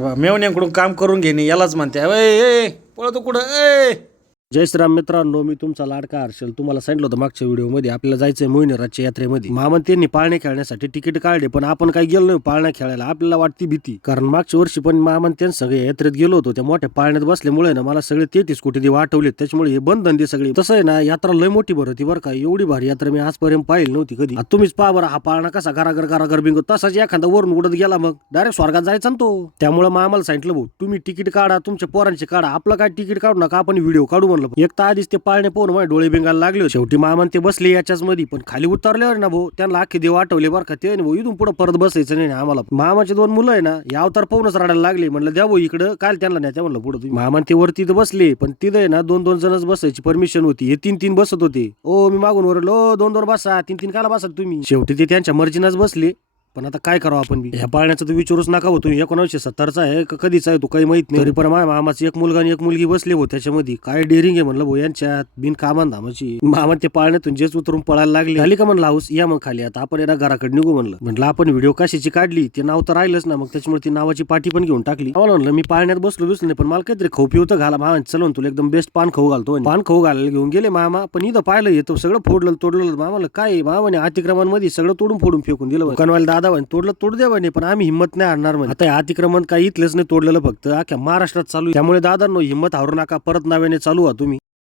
मेवण्यांकडून काम करून घेणे यालाच म्हणते. ए पळतो कुठं ए. जय श्रीराम मित्रांनो, मी तुमचा लाडका हर्षल. तुम्हाला सांगितलं होतं मागच्या व्हिडिओमध्ये आपल्याला जायचंय मोहिनीराजच्या यात्रेमध्ये. मामन त्यांनी पाळणे खेळण्यासाठी तिकीट काढले, पण आपण काही गेलो नाही पाळणा खेळायला. आपल्याला वाटती भीती, कारण मागच्या वर्षी पण मामन त्यांनी सगळे यात्रेत गेलो होतो. त्या मोठ्या पाळण्यात बसल्यामुळे ना मला सगळे 33 कोटी देव आठवले. त्याच्यामुळे हे बंद धंदे सगळे. तसं आहे ना, यात्रा लय मोठी भरती बरं का. एवढी भारी यात्रा मी आजपर्यंत पाहिली नव्हती कधी. तुम्हीच पहा बरं, हा पाळणा कसा घराघर बिंगो. तसाच एखादा वरून उडत गेला मग डायरेक्ट स्वर्गात जायचा ना तो. त्यामुळे मामाला सांगितलं, भाऊ तुम्ही तिकीट काढा, तुमच्या पोरांचे काढा, आपलं काय तिकीट काढू नका, आपण व्हिडिओ काढू म्हणलं. एक तर आधीच पाळणे पाहून माझे डोळे बिंगायला लागले. शेवटी मामान ते बसले याच्याच मध्ये, पण खाली उतरल्यावर ना भाऊ त्यांना अख्खे देव आठवले बरं का. ते भाऊ इथून पुढे परत बसायचं नाही आम्हाला. मामाचे 2 मुलं आहे ना, या अवतार पाहूनच रडायला लागले. म्हणलं द्या भाऊ इकडं, काय त्यांना नाही त्या म्हणलं पुढे तुम्ही. मामान ते वरती तर बसले, पण तिथं आहे ना 2-2 जणच बसायची परमिशन होती. हे 3-3 बसत होते. ओ मी मागून ओरडलो, 2-2 बसा, 3-3 काला बसा तुम्ही. शेवटी ते त्यांच्या मर्जीनच बसले. पण आता काय करावं आपण बी. ह्या पाळण्याचं तर विचारूच नका हो तुम्ही. 1970चा आहे का कधीचा आहे तो काही माहित नाही. तरी पण मामाचा एक मुलगा आणि एक मुलगी बसले हो त्याच्यामध्ये. काय डेअरिंग आहे म्हणलं भाऊ यांच्यात, बिन कामान धामाची. मामा ते पाळण्यातून जेच उतरून पळायला लागले. खाली का म्हणलं हाऊस या मग खाली, आता आपण याला घराकडे निघू म्हणलं आपण व्हिडिओ कशाची काढली ते नाव तर राहिलंच ना, मग त्याच्यामुळे ती नावाची पाठी पण घेऊन टाकली. मला म्हणलं मी पाळण्यात बसलो नाही, पण मला काहीतरी खाऊ पिवतं घाला. मामा चल तुला एकदम बेस्ट पान खाऊ घालतो. पान खाऊ घालायला घेऊन गेले मामा, पण इथं पाहिलं येतो सगळं फोडलं तोडलं. मामाला काय, मामाने अतिक्रमणामध्ये सगळं तोडून फोडून फेकून दिलं. दुकानवाला दादा तोडलं द्या म्हणे, पण आम्ही हिंमत नाही आणणार म्हणजे. आता अतिक्रमण काही इथलंच नाही तोडलेलं, फक्त अख्ख्या महाराष्ट्रात चालू. त्यामुळे दादांनो हिंमत हारू नका, परत नव्याने चालू व्हा तुम्ही.